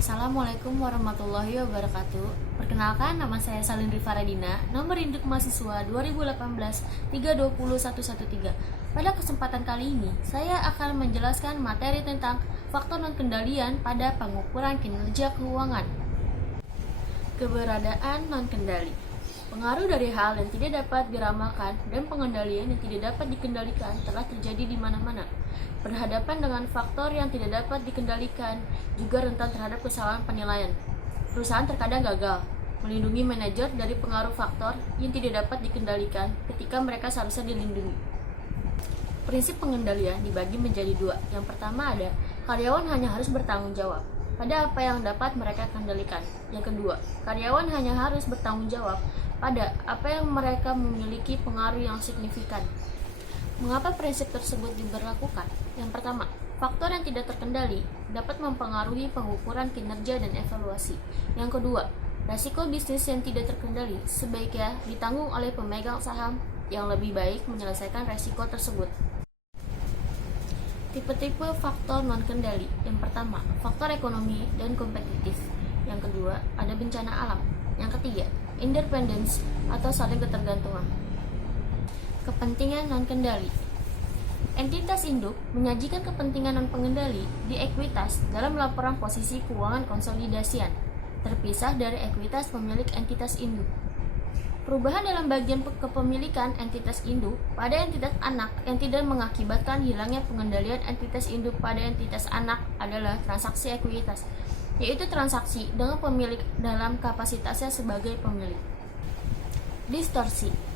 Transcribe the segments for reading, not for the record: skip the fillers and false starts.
Assalamualaikum warahmatullahi wabarakatuh. Perkenalkan, nama saya Salindri Faradina, nomor induk mahasiswa 2018-320-113. Pada kesempatan kali ini, saya akan menjelaskan materi tentang faktor non-kendalian pada pengukuran kinerja keuangan. Keberadaan non-kendali, pengaruh dari hal yang tidak dapat diramalkan dan pengendalian yang tidak dapat dikendalikan telah terjadi di mana-mana. Berhadapan dengan faktor yang tidak dapat dikendalikan juga rentan terhadap kesalahan penilaian. Perusahaan terkadang gagal melindungi manajer dari pengaruh faktor yang tidak dapat dikendalikan ketika mereka seharusnya dilindungi. Prinsip pengendalian dibagi menjadi dua. Yang pertama ada, karyawan hanya harus bertanggung jawab pada apa yang dapat mereka kendalikan. Yang kedua, karyawan hanya harus bertanggung jawab pada apa yang mereka memiliki pengaruh yang signifikan. Mengapa prinsip tersebut diberlakukan? Yang pertama, faktor yang tidak terkendali dapat mempengaruhi pengukuran kinerja dan evaluasi. Yang kedua, risiko bisnis yang tidak terkendali sebaiknya ditanggung oleh pemegang saham yang lebih baik menyelesaikan risiko tersebut. Tipe-tipe faktor non-kendali. Yang pertama, faktor ekonomi dan kompetitif. Yang kedua, ada bencana alam. Yang ketiga, interdependence atau saling ketergantungan. Kepentingan non-kendali. Entitas induk menyajikan kepentingan non-pengendali di ekuitas dalam laporan posisi keuangan konsolidasian, terpisah dari ekuitas pemilik entitas induk. Perubahan dalam bagian kepemilikan entitas induk pada entitas anak yang tidak mengakibatkan hilangnya pengendalian entitas induk pada entitas anak adalah transaksi ekuitas, yaitu transaksi dengan pemilik dalam kapasitasnya sebagai pemilik. Distorsi.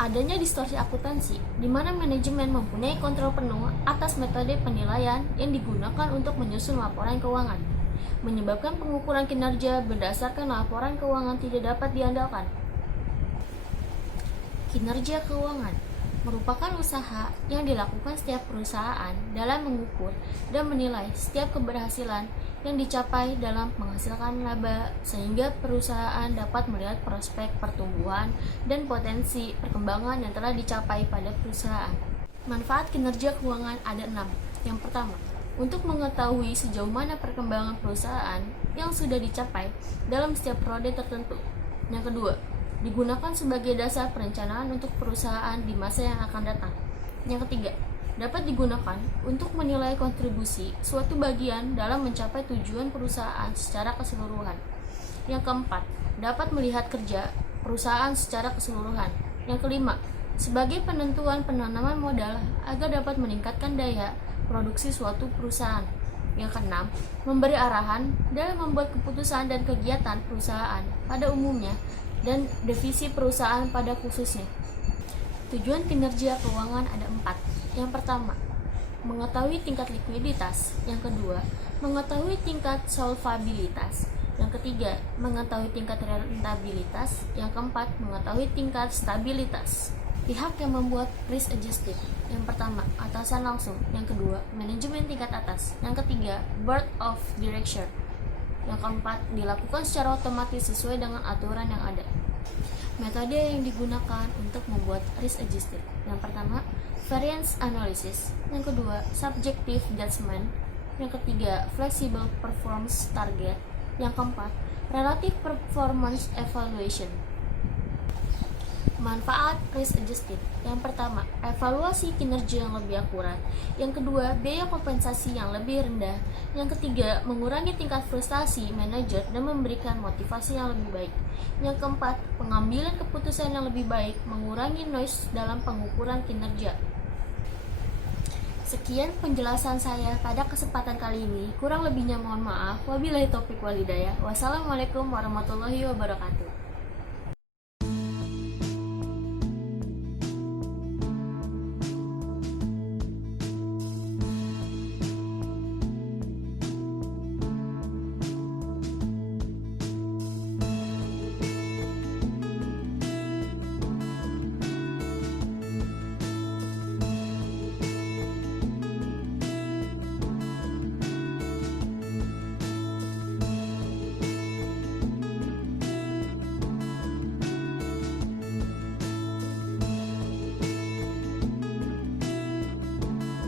Adanya distorsi akuntansi, di mana manajemen mempunyai kontrol penuh atas metode penilaian yang digunakan untuk menyusun laporan keuangan, menyebabkan pengukuran kinerja berdasarkan laporan keuangan tidak dapat diandalkan. Kinerja keuangan merupakan usaha yang dilakukan setiap perusahaan dalam mengukur dan menilai setiap keberhasilan yang dicapai dalam menghasilkan laba, sehingga perusahaan dapat melihat prospek pertumbuhan dan potensi perkembangan yang telah dicapai pada perusahaan. Manfaat kinerja keuangan ada 6. Yang pertama, untuk mengetahui sejauh mana perkembangan perusahaan yang sudah dicapai dalam setiap periode tertentu. Yang kedua, digunakan sebagai dasar perencanaan untuk perusahaan di masa yang akan datang. Yang ketiga, dapat digunakan untuk menilai kontribusi suatu bagian dalam mencapai tujuan perusahaan secara keseluruhan. Yang keempat, dapat melihat kerja perusahaan secara keseluruhan. Yang kelima, sebagai penentuan penanaman modal agar dapat meningkatkan daya produksi suatu perusahaan. Yang keenam, memberi arahan dalam membuat keputusan dan kegiatan perusahaan pada umumnya dan divisi perusahaan pada khususnya. Tujuan kinerja keuangan ada 4. Yang pertama, mengetahui tingkat likuiditas. Yang kedua, mengetahui tingkat solvabilitas. Yang ketiga, mengetahui tingkat rentabilitas. Yang keempat, mengetahui tingkat stabilitas. Pihak yang membuat risk adjusted. Yang pertama, atasan langsung. Yang kedua, manajemen tingkat atas. Yang ketiga, board of director. Yang keempat, dilakukan secara otomatis sesuai dengan aturan yang ada. Metode yang digunakan untuk membuat risk adjusted. Yang pertama, variance analysis. Yang kedua, subjective judgment. Yang ketiga, flexible performance target. Yang keempat, relative performance evaluation. Manfaat risk adjusted. Yang pertama, evaluasi kinerja yang lebih akurat. Yang kedua, biaya kompensasi yang lebih rendah. Yang ketiga, mengurangi tingkat frustasi manajer dan memberikan motivasi yang lebih baik. Yang keempat, pengambilan keputusan yang lebih baik, mengurangi noise dalam pengukuran kinerja. Sekian penjelasan saya pada kesempatan kali ini. Kurang lebihnya mohon maaf. Wabillahi taufiq wal hidayah. Wassalamualaikum warahmatullahi wabarakatuh.